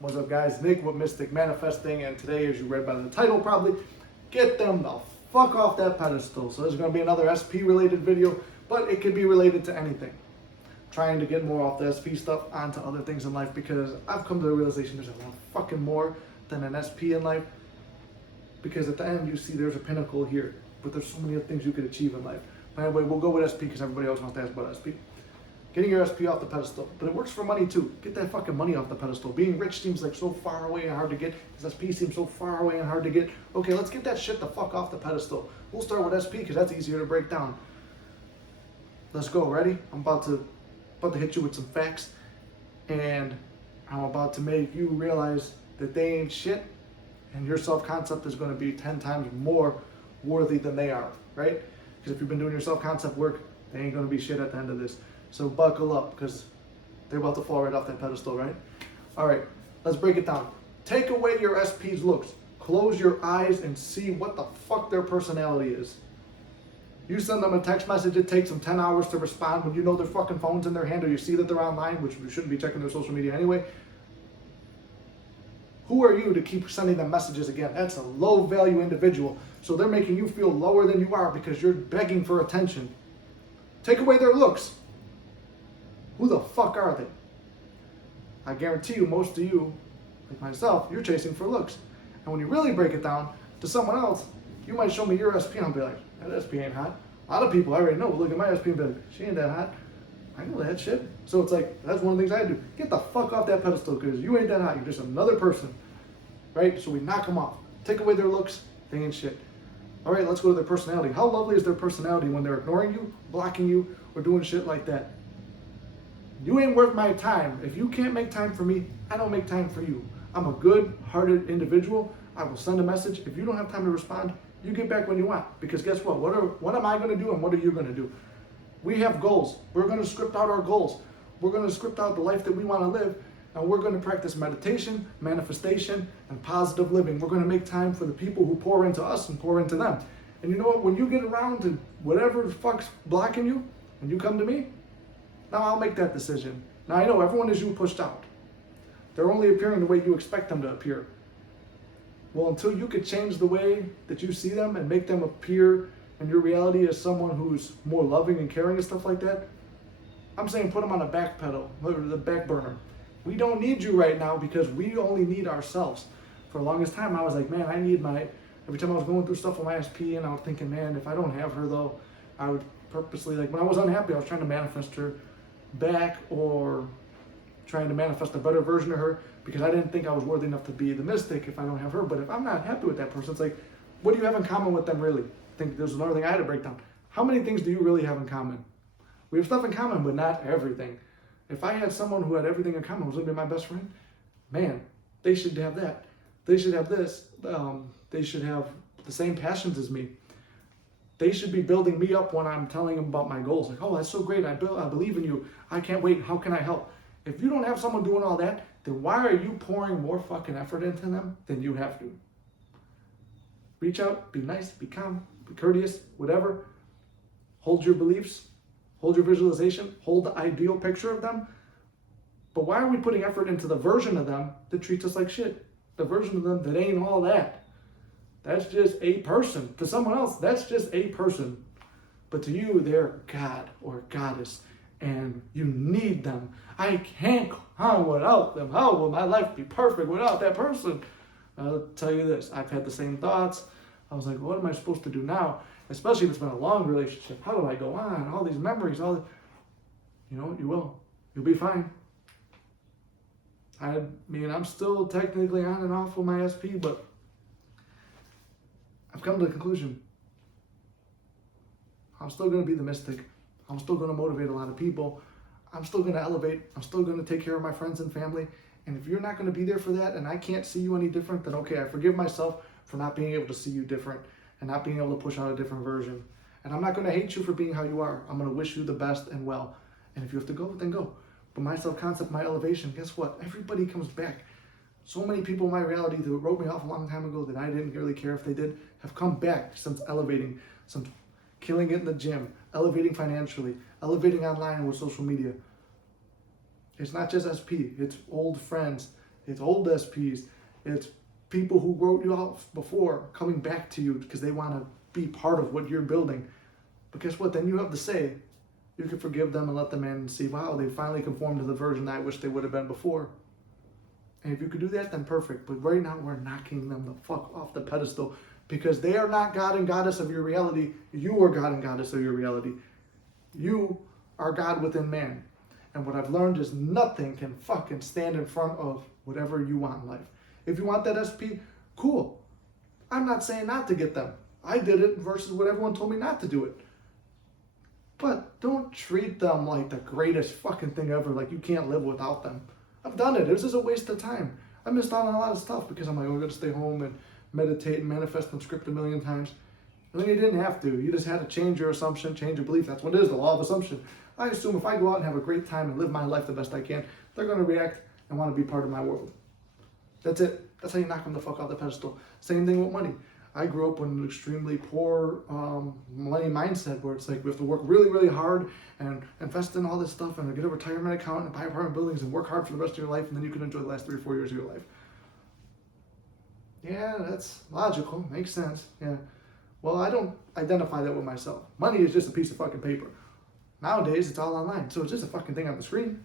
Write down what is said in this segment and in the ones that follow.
What's up, guys? Nick with Mystic Manifesting, and today, as you read by the title probably, get them the fuck off that pedestal. So there's going to be another SP related video, but it could be related to anything. Trying to get more off the SP stuff onto other things in life, because I've come to the realization there's a lot fucking more than an SP in life, because at the end you see there's a pinnacle here, but there's so many other things you could achieve in life. But anyway, we'll go with SP because everybody else wants to ask about SP. Getting your SP off the pedestal, but it works for money too. Get that fucking money off the pedestal. Being rich seems like so far away and hard to get. This SP seems so far away and hard to get. Okay, let's get that shit the fuck off the pedestal. We'll start with SP because that's easier to break down. Let's go. Ready? I'm about to hit you with some facts, and I'm about to make you realize that they ain't shit, and your self-concept is going to be 10 times more worthy than they are. Right? Because if you've been doing your self-concept work, they ain't going to be shit at the end of this. So buckle up, because they're about to fall right off that pedestal, right? All right, let's break it down. Take away your SP's looks. Close your eyes and see what the fuck their personality is. You send them a text message, it takes them 10 hours to respond when you know their fucking phone's in their hand, or you see that they're online, which you shouldn't be checking their social media anyway. Who are you to keep sending them messages again? That's a low value individual. So they're making you feel lower than you are because you're begging for attention. Take away their looks. Who the fuck are they? I guarantee you, most of you, like myself, you're chasing for looks. And when you really break it down to someone else, you might show me your SP and I'll be like, that SP ain't hot. A lot of people I already know will look at my SP and be like, she ain't that hot. I know that shit. So it's like, that's one of the things I do. Get the fuck off that pedestal, because you ain't that hot. You're just another person. Right? So we knock them off. Take away their looks, they ain't shit. All right, let's go to their personality. How lovely is their personality when they're ignoring you, blocking you, or doing shit like that? You ain't worth my time. If you can't make time for me, I don't make time for you. I'm a good-hearted individual. I will send a message. If you don't have time to respond, you get back when you want. Because guess what? What am I going to do and what are you going to do? We have goals. We're going to script out our goals. We're going to script out the life that we want to live. And we're going to practice meditation, manifestation, and positive living. We're going to make time for the people who pour into us and pour into them. And you know what? When you get around to whatever the fuck's blocking you, and you come to me, now I'll make that decision. Now I know everyone is you pushed out. They're only appearing the way you expect them to appear. Well, until you could change the way that you see them and make them appear in your reality as someone who's more loving and caring and stuff like that, I'm saying put them on the back pedal, or the back burner. We don't need you right now because we only need ourselves. For the longest time, I was like, man, every time I was going through stuff with my SP, and I was thinking, man, if I don't have her though, I would purposely, like when I was unhappy, I was trying to manifest her back, or trying to manifest a better version of her, because I didn't think I was worthy enough to be the mystic if I don't have her. But if I'm not happy with that person, it's like, what do you have in common with them really? I think there's another thing I had to break down. How many things do you really have in common? We have stuff in common, but not everything. If I had someone who had everything in common, was going to be my best friend, man, they should have that. They should have this. They should have the same passions as me. They should be building me up when I'm telling them about my goals. Like, oh, that's so great. I believe in you. I can't wait. How can I help? If you don't have someone doing all that, then why are you pouring more fucking effort into them than you have to? Reach out, be nice, be calm, be courteous, whatever. Hold your beliefs, hold your visualization, hold the ideal picture of them. But why are we putting effort into the version of them that treats us like shit? The version of them that ain't all that. That's just a person. To someone else, that's just a person. But to you, they're God or goddess, and you need them. I can't go on without them. How will my life be perfect without that person? I'll tell you this, I've had the same thoughts. I was like, what am I supposed to do now? Especially if it's been a long relationship. How do I go on? All these memories, you know what, you will. You'll be fine. I mean, I'm still technically on and off with my SP, but I've come to the conclusion, I'm still going to be the mystic. I'm still going to motivate a lot of people. I'm still going to elevate. I'm still going to take care of my friends and family. And if you're not going to be there for that, and I can't see you any different, then okay, I forgive myself for not being able to see you different and not being able to push out a different version. And I'm not going to hate you for being how you are. I'm going to wish you the best and well. And if you have to go, then go. But my self-concept, my elevation, guess what? Everybody comes back. So many people in my reality that wrote me off a long time ago that I didn't really care if they did, have come back since elevating, since killing it in the gym, elevating financially, elevating online with social media. It's not just SP, it's old friends, It's old SPs. It's people who wrote you off before coming back to you because they want to be part of what you're building. But guess what? Then you have to say, you can forgive them and let them in and see, wow, they finally conformed to the version that I wish they would have been before. And if you could do that, then perfect. But right now, we're knocking them the fuck off the pedestal because they are not God and Goddess of your reality. You are God and Goddess of your reality. You are God within man. And what I've learned is nothing can fucking stand in front of whatever you want in life. If you want that SP, cool. I'm not saying not to get them. I did it versus what everyone told me not to do it. But don't treat them like the greatest fucking thing ever, like you can't live without them. I've done it. It was just a waste of time. I missed out on a lot of stuff because I'm like, oh, I'm going to stay home and meditate and manifest and script a million times. And then you didn't have to. You just had to change your assumption, change your belief. That's what it is, the law of assumption. I assume if I go out and have a great time and live my life the best I can, they're going to react and want to be part of my world. That's it. That's how you knock them the fuck off the pedestal. Same thing with money. I grew up with an extremely poor money mindset where it's like we have to work really, really hard and invest in all this stuff and get a retirement account and buy apartment buildings and work hard for the rest of your life and then you can enjoy the last 3 or 4 years of your life. Yeah, that's logical. Makes sense. Yeah. Well, I don't identify that with myself. Money is just a piece of fucking paper. Nowadays, it's all online. So it's just a fucking thing on the screen.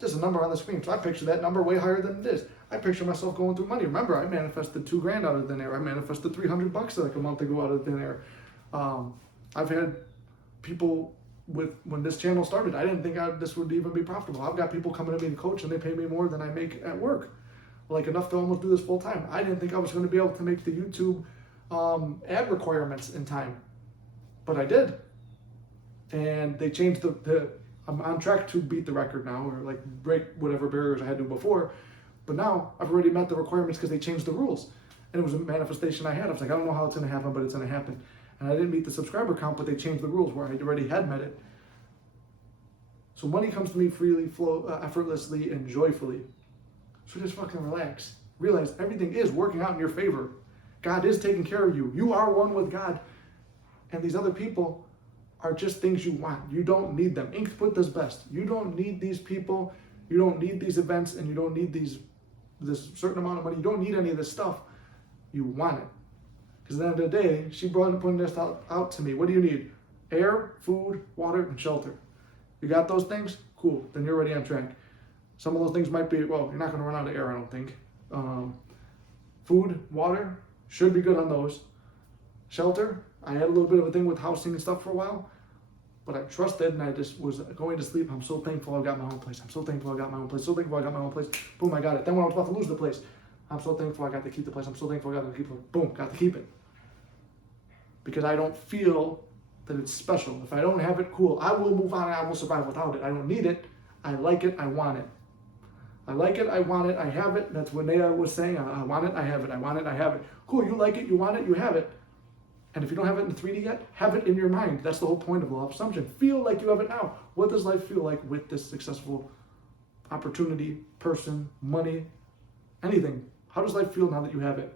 Just a number on the screen. So I picture that number way higher than it is. I picture myself going through money. Remember, I manifested $2,000 out of thin air. I manifested $300 like a month ago out of thin air. I've had people when this channel started, I didn't think this would even be profitable. I've got people coming to me to coach and they pay me more than I make at work. Like enough to almost do this full time. I didn't think I was going to be able to make the YouTube ad requirements in time, but I did. And they changed I'm on track to beat the record now, or like break whatever barriers I had to before. But now I've already met the requirements because they changed the rules. And it was a manifestation I had. I was like, I don't know how it's going to happen, but it's going to happen. And I didn't meet the subscriber count, but they changed the rules where I already had met it. So money comes to me freely, effortlessly, and joyfully. So just fucking relax. Realize everything is working out in your favor. God is taking care of you. You are one with God. And these other people are just things you want. You don't need them. Inkput does best. You don't need these people. You don't need these events, and you don't need this certain amount of money. You don't need any of this stuff. You want it. Because at the end of the day, she putting this out to me. What do you need? Air, food, water, and shelter. You got those things? Cool. Then you're already on track. Some of those things might be, well, you're not going to run out of air, I don't think. Food, water, should be good on those. Shelter, I had a little bit of a thing with housing and stuff for a while, but I trusted and I just was going to sleep. I'm so thankful I got my own place. I'm so thankful I got my own place. So thankful I got my own place. Boom, I got it. Then when I was about to lose the place, I'm so thankful I got to keep the place. I'm so thankful I got to keep it. Boom, got to keep it. Because I don't feel that it's special. If I don't have it, cool. I will move on and I will survive without it. I don't need it. I like it. I want it. I like it. I want it. I have it. That's what Naya was saying. I want it. I have it. I want it. I have it. Cool. You like it. You want it. You have it. And if you don't have it in 3D yet, have it in your mind. That's the whole point of law of assumption. Feel like you have it now. What does life feel like with this successful opportunity, person, money, anything? How does life feel now that you have it?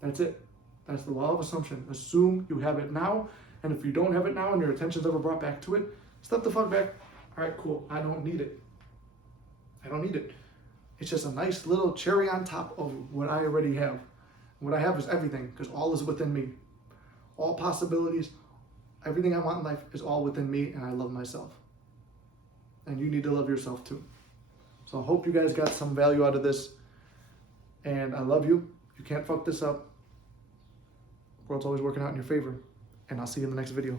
That's it. That's the law of assumption. Assume you have it now. And if you don't have it now and your attention's ever brought back to it, step the fuck back. All right, cool. I don't need it. I don't need it. It's just a nice little cherry on top of what I already have. What I have is everything, because all is within me. All possibilities, everything I want in life is all within me, and I love myself. And you need to love yourself too. So I hope you guys got some value out of this. And I love you. You can't fuck this up. The world's always working out in your favor. And I'll see you in the next video.